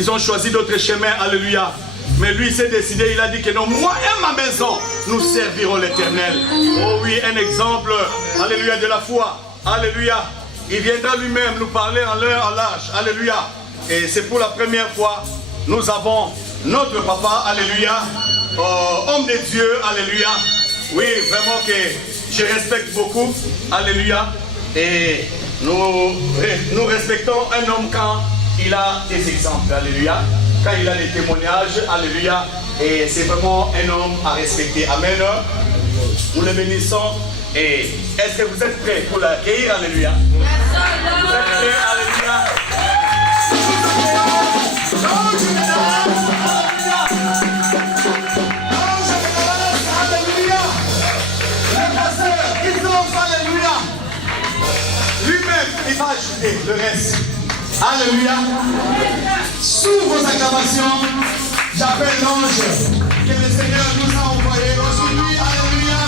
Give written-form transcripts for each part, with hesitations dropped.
Ils ont choisi d'autres chemins, alléluia. Mais lui s'est décidé, il a dit que non, moi et ma maison, nous servirons l'Éternel. Oh oui, un exemple, alléluia, de la foi. Alléluia. Il viendra lui-même nous parler en l'heure, en l'âge. Alléluia. Et c'est pour la première fois, nous avons notre papa, alléluia, homme de Dieu, alléluia. Oui, vraiment que je respecte beaucoup, alléluia. Et nous respectons un homme quand il a des exemples, alléluia. Quand il a des témoignages, alléluia. Et c'est vraiment un homme à respecter. Amen. Nous le bénissons. Et est-ce que vous êtes prêts pour l'accueillir, alléluia? Vous êtes prêts, alléluia? Il va ajouter le reste. Alléluia. Sous vos acclamations, j'appelle l'ange que le Seigneur nous a envoyé aujourd'hui. Alléluia.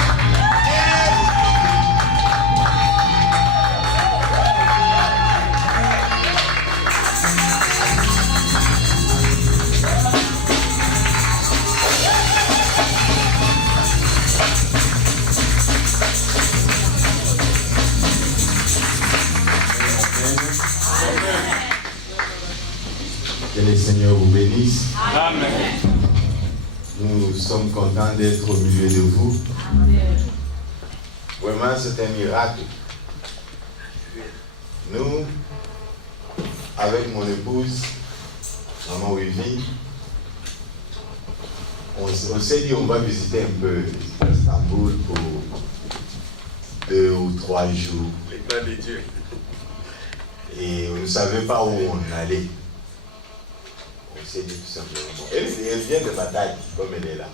Que le Seigneur vous bénisse. Amen. Nous sommes contents d'être au milieu de vous. Vraiment, c'est un miracle. Nous, avec mon épouse, maman Wivine, on s'est dit on va visiter un peu Istanbul pour 2 ou 3 jours. L'éclat de Dieu. Et on ne savait pas où on allait. On s'est dit tout simplement. Elle vient de Matadi, comme elle est là.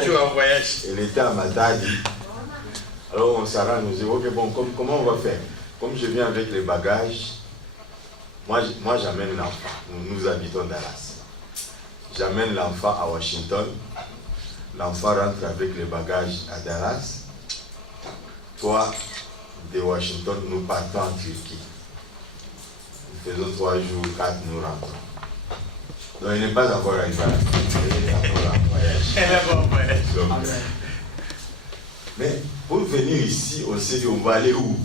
Toujours en voyage. Elle était à Matadi. Alors on s'arrange, on se dit, ok, bon, comment on va faire? Comme je viens avec les bagages, moi j'amène l'enfant. Nous habitons Dallas. J'amène l'enfant à Washington. L'enfant rentre avec les bagages à Dallas. Toi, de Washington, nous partons en Turquie. Nous faisons 3 jours, 4, nous rentrons. Donc il n'est pas encore arrivé. Il est encore en voyage. Elle est en voyage. Donc, mais pour venir ici, on s'est dit, on va aller où?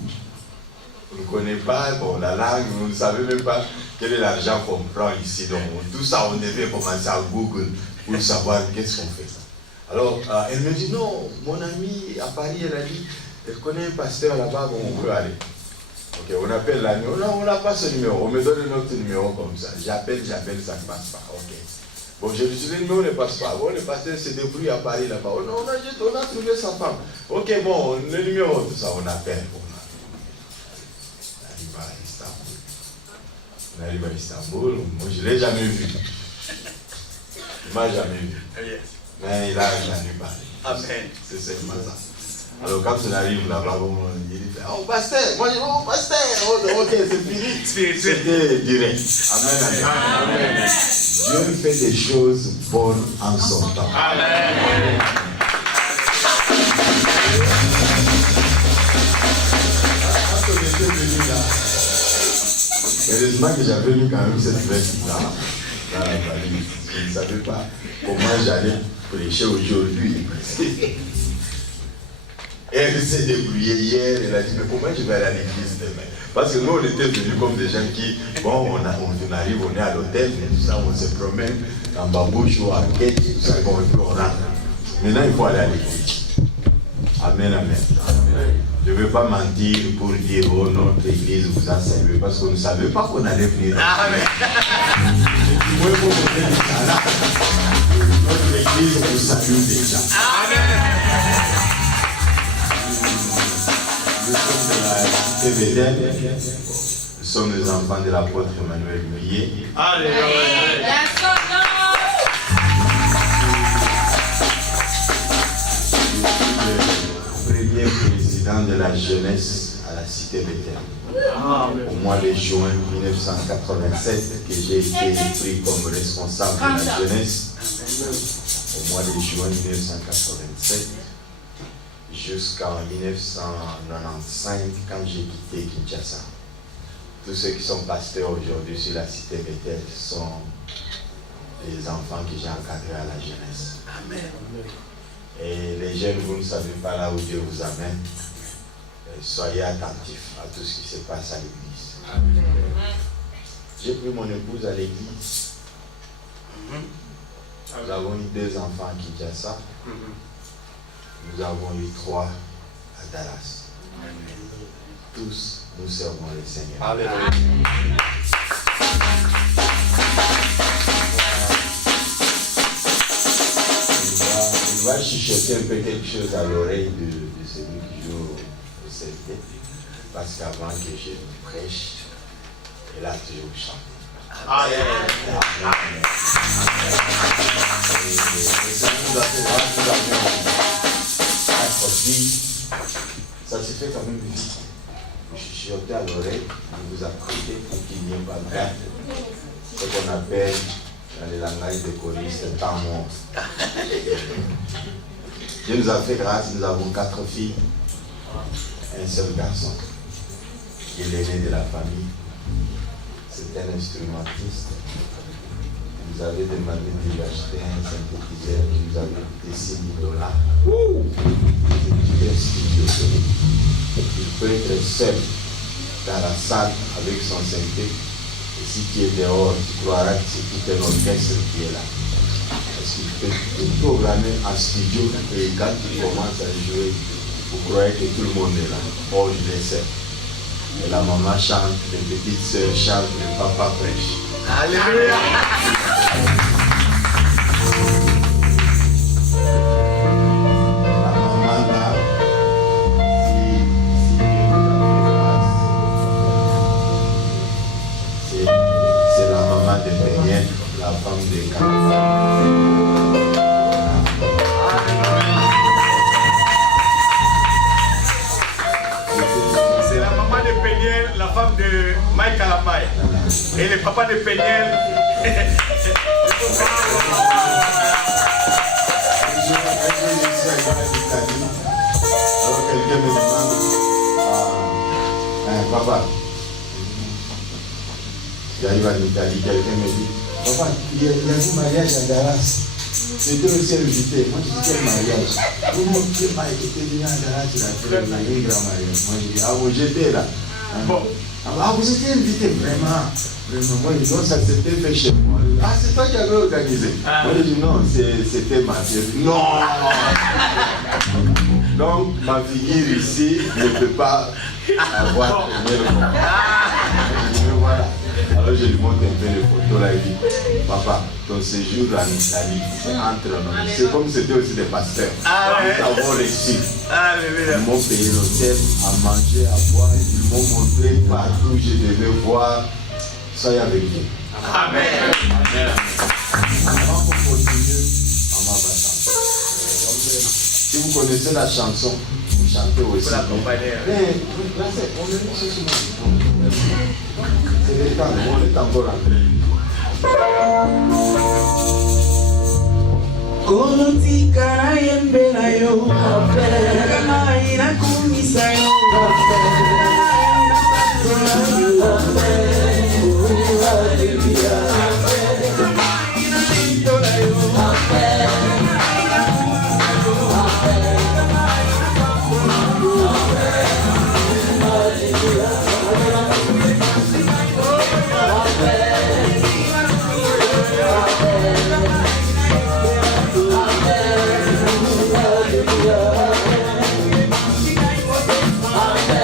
On ne connaît pas la langue, on ne savait même pas quel est l'argent qu'on prend ici. Donc tout ça, on devait commencer à Google pour savoir qu'est-ce qu'on fait. Alors elle me dit, non, mon amie à Paris, elle a dit, elle connaît un pasteur là-bas, bon, on peut aller. Ok, on appelle la numéro. Non, on n'a pas ce numéro. On me donne notre numéro comme ça. J'appelle, ça ne passe pas. Ok. Bon, je lui dis, le numéro ne passe pas. Bon, le pasteur se débrouille à Paris là-bas. Oh, non, on a trouvé sa femme. Ok, bon, le numéro, tout ça, on appelle. On arrive à Istanbul. On arrive à Istanbul. Moi, je ne l'ai jamais vu. Il ne m'a jamais vu. Mais il a jamais parlé. Amen. C'est seulement ça. Alors quand on arrive là-bas, il dit, oh pasteur, moi je dis, oh pasteur, ok, c'est fini. C'était direct. Amen, amen. Amen. Dieu fait des choses bonnes en son temps. Amen. Quand on était venu là, heureusement que j'avais mis quand même cette veste là, dans la valise. Je ne savais pas comment j'allais prêcher aujourd'hui. Et elle s'est débrouillée hier, elle a dit, mais comment je vais aller à l'église demain? Parce que nous, on était venus comme des gens qui, bon, on arrive, on est à l'hôtel, mais tout ça, on se promène en babouche ou en quête, tout ça, bon, et puis on rentre. Maintenant, il faut aller à l'église. Amen, amen. Je ne veux pas mentir pour dire, oh, notre église vous a servi, parce qu'on ne savait pas qu'on allait venir. Amen. Notre église vous salue déjà. Amen. Nous sommes de la cité Béthel. Nous sommes les enfants de l'apôtre Emmanuel Millet. Alléluia. Le premier président de la jeunesse à la cité Béthel. Au mois de juin 1987, que j'ai été pris comme responsable de la jeunesse. Au mois de juin 1987. Jusqu'en 1995 quand j'ai quitté Kinshasa. tous ceux qui sont pasteurs aujourd'hui sur la cité Bethel sont les enfants que j'ai encadrés à la jeunesse. Amen. Et les jeunes, vous ne savez pas là où Dieu vous amène. Soyez attentifs à tout ce qui se passe à l'église. J'ai pris mon épouse à l'église. Nous avons eu 2 enfants à Kinshasa. Nous avons eu 3 à Dallas. Tous, nous servons le Seigneur. Alléluia. Il va chuchoter un peu quelque chose à l'oreille de celui qui joue au CLT. Parce qu'avant que je prêche, il a toujours chanté. Amen. Ça se fait quand même vite. Je chuchotais à l'oreille, il vous a prêté pour qu'il n'y ait pas de perte. Ce qu'on appelle dans le langage de choristes temps mort. Dieu nous a fait grâce, nous avons 4 filles, un seul garçon, qui est l'aîné de la famille. C'est un instrumentiste. Vous avez demandé de lui acheter un synthétiseur qui nous avait coûté $6,000. C'est un studio. Il peut être seul dans la salle avec son synthé. Et si tu es dehors, tu croiras que c'est tout un orchestre qui est là. Parce qu'il peut tout programmer en studio et quand tu commences à jouer, vous croyez que tout le monde est là. Oh, je le sais. Et la maman chante, les petites sœurs chantent, le papa prêche. Alléluia. La maman là, c'est la maman de Daniel, la femme de Kalapaya. C'est la maman de Péniel, la femme de Mike Kalapaya. Et le papa de Péniel. Alors quelqu'un me demande, papa, j'arrive en Italie, quelqu'un me dit, papa, il y a un mariage à Dallas. J'étais aussi invité. Moi, je dis quel mariage? Comment tu m'as été venu à Dallas, il a fait un grand mariage. Moi, je dis, ah bon, j'étais là. Bon. Ah, vous étiez invité, vraiment. Moi, je dis, non, ça s'était fait chez moi. Ah, c'est toi qui avais organisé. Moi, je dis, non, c'était ma fille. Non. Donc, ma figure ici ne peut pas avoir tenu le nom. Voilà. Alors, je lui montre un peu les photos là. Il dit, papa, ton séjour en Italie, c'est entre nous. C'est comme c'était aussi des pasteurs. Nous avons réussi. Ils m'ont payé l'hôtel, à manger, à boire. Ils m'ont montré partout où je devais voir. Soyez avec Dieu. Amen. Avant qu'on continue, maman va chanter. Si vous connaissez la chanson, vous chantez aussi. Vous l'accompagnez. Mais là, on est sur ce c'est le temps, on est encore entré. Konotika yembela yo, kama inakumisa yo, Amen.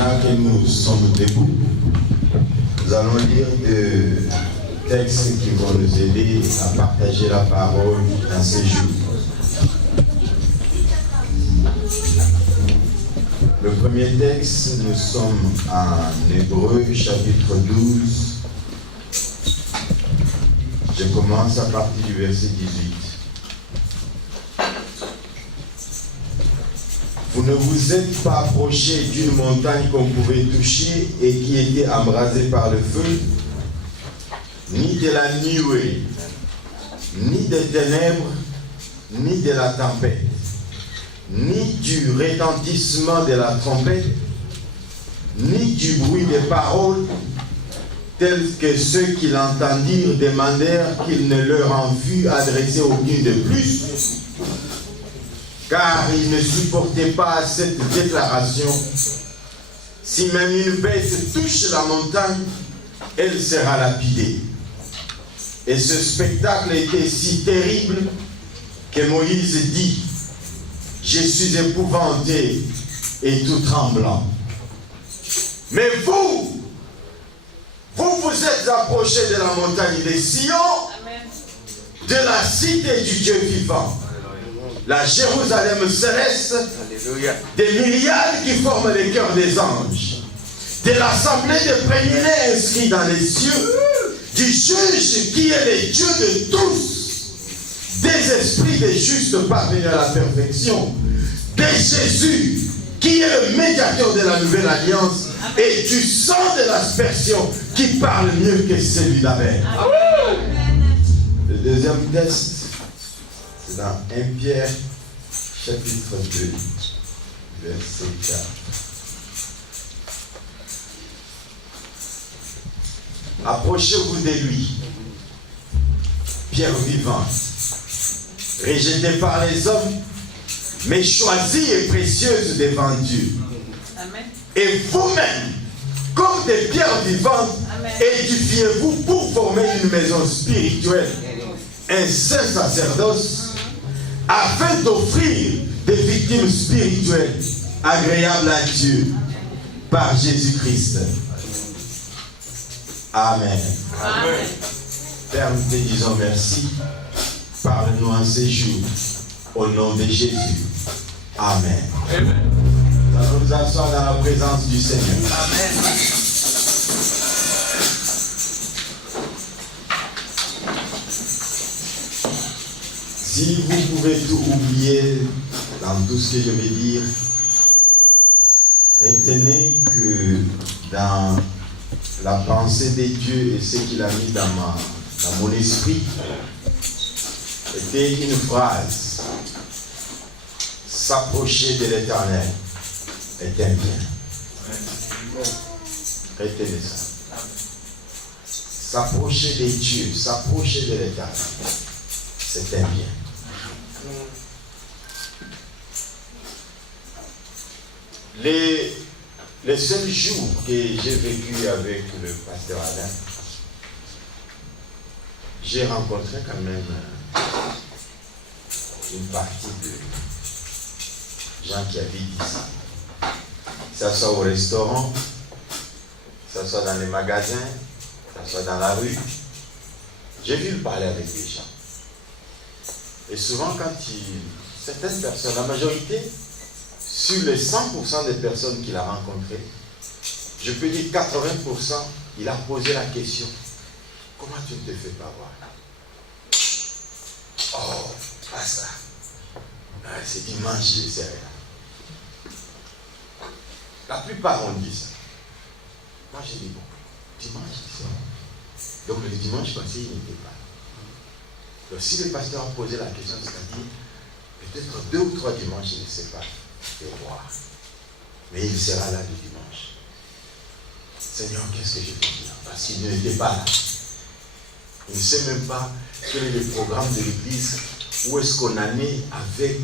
Pendant que nous sommes debout, nous allons lire des textes qui vont nous aider à partager la parole dans ces jours. Le premier texte, nous sommes en Hébreux, chapitre 12. Je commence à partir du verset 18. Vous ne vous êtes pas approchés d'une montagne qu'on pouvait toucher et qui était embrasée par le feu, ni de la nuée, ni des ténèbres, ni de la tempête, ni du retentissement de la trompette, ni du bruit des paroles, tels que ceux qui l'entendirent demandèrent qu'il ne leur en fût adressé aucune de plus, car ils ne supportaient pas cette déclaration. Si même une bête touche la montagne, elle sera lapidée. Et ce spectacle était si terrible que Moïse dit: je suis épouvanté et tout tremblant. Mais vous vous êtes approchés de la montagne de Sion, de la cité du Dieu vivant, la Jérusalem céleste, des myriades qui forment les cœurs des anges, de l'assemblée des premiers-nés inscrits dans les cieux, du juge qui est le Dieu de tous, des esprits des justes parvenus à la perfection, de Jésus qui est le médiateur de la nouvelle alliance, et du sang de l'aspersion qui parle mieux que celui d'Abel. Le deuxième texte, c'est dans 1 Pierre, chapitre 2, verset 4. Approchez-vous de lui, pierre vivante, rejetée par les hommes, mais choisie et précieuse devant Dieu. Amen. Et vous-même, comme des pierres vivantes, édifiez-vous pour former une maison spirituelle, un saint sacerdoce, afin d'offrir des victimes spirituelles agréables à Dieu par Jésus-Christ. Amen. Amen. Père, nous te disons merci. Parle-nous en ces jours. Au nom de Jésus. Amen. Amen. Nous allons nous asseoir dans la présence du Seigneur. Amen. Si vous pouvez tout oublier dans tout ce que je vais dire, retenez que dans la pensée de Dieu et ce qu'il a mis dans mon esprit, était une phrase: s'approcher de l'Éternel est un bien. Retenez ça. S'approcher de Dieu, s'approcher de l'Éternel, c'est un bien. Les seuls jours que j'ai vécu avec le pasteur Alain, j'ai rencontré quand même une partie de gens qui habitent ici. Que ce soit au restaurant, que ce soit dans les magasins, que ce soit dans la rue. J'ai vu parler avec des gens. Et souvent quand certaines personnes, la majorité, sur les 100% des personnes qu'il a rencontrées, je peux dire 80%, il a posé la question: comment tu ne te fais pas voir? Oh, pas ça. C'est dimanche, je serai là. La plupart ont dit ça. Moi j'ai dit bon, dimanche, c'est là. Donc le dimanche passé, il n'était pas là. Donc si le pasteur a posé la question, c'est-à-dire peut-être 2 ou 3 dimanches, il ne sait pas le voir. Mais il sera là le dimanche. Seigneur, qu'est-ce que je peux dire? Parce qu'il n'était pas là. Il ne sait même pas quel est le programme de l'Église, où est-ce qu'on en est avec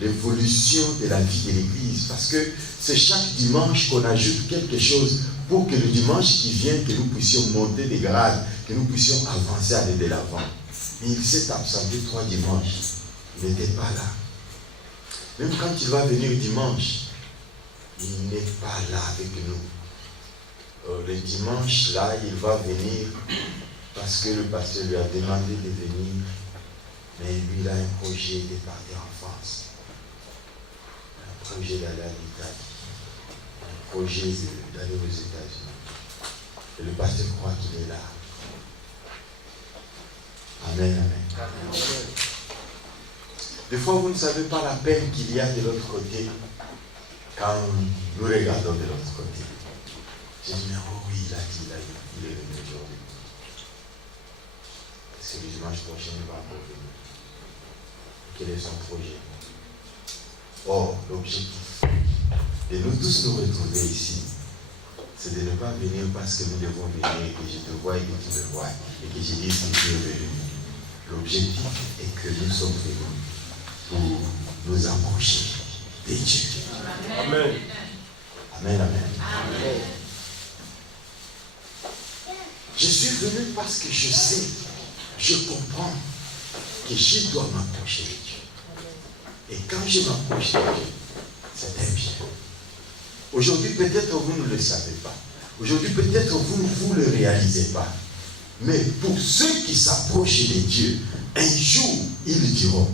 l'évolution de la vie de l'Église. Parce que c'est chaque dimanche qu'on ajoute quelque chose pour que le dimanche qui vient, que nous puissions monter des grades, que nous puissions avancer, aller de l'avant. Mais il s'est absenté 3 dimanches. Il n'était pas là. Même quand il va venir dimanche, il n'est pas là avec nous. Le dimanche, là, il va venir parce que le pasteur lui a demandé de venir, mais lui, il a un projet de partir en France, un projet d'aller à l'Italie, un projet d'aller aux États-Unis. Et le pasteur croit qu'il est là. Amen, amen. Des fois, vous ne savez pas la peine qu'il y a de l'autre côté quand nous regardons de l'autre côté. Je dis, mais oh oui, il est venu aujourd'hui. Est-ce que le dimanche prochain, il va encore venir? Quel est son projet? Or, l'objectif de nous tous nous retrouver ici, c'est de ne pas venir parce que nous devons venir et que je te vois et que tu me vois et que je dise que tu es venu. L'objectif est que nous sommes venus pour nous approcher de Dieu. Amen. Amen, amen. Amen. Je suis venu parce que je sais, je comprends que je dois m'approcher de Dieu. Et quand je m'approche de Dieu, c'est un bien. Aujourd'hui, peut-être vous ne le savez pas. Aujourd'hui, peut-être vous ne le réalisez pas. Mais pour ceux qui s'approchent de Dieu, un jour, ils diront,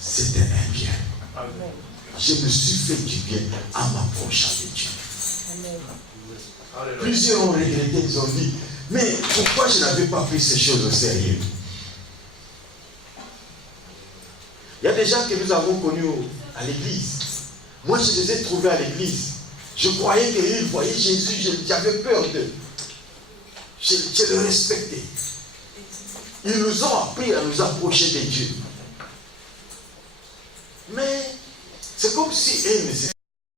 c'était un bien. Amen. Je me suis fait du bien en m'approchant de Dieu. Amen. Plusieurs ont regretté, ils ont dit, mais pourquoi je n'avais pas pris ces choses au sérieux? Il y a des gens que nous avons connus à l'église. Moi, je les ai trouvés à l'église. Je croyais qu'ils voyaient Jésus, j'avais peur d'eux. Je le respectais. Ils nous ont appris à nous approcher de Dieu. Mais c'est comme si eux ne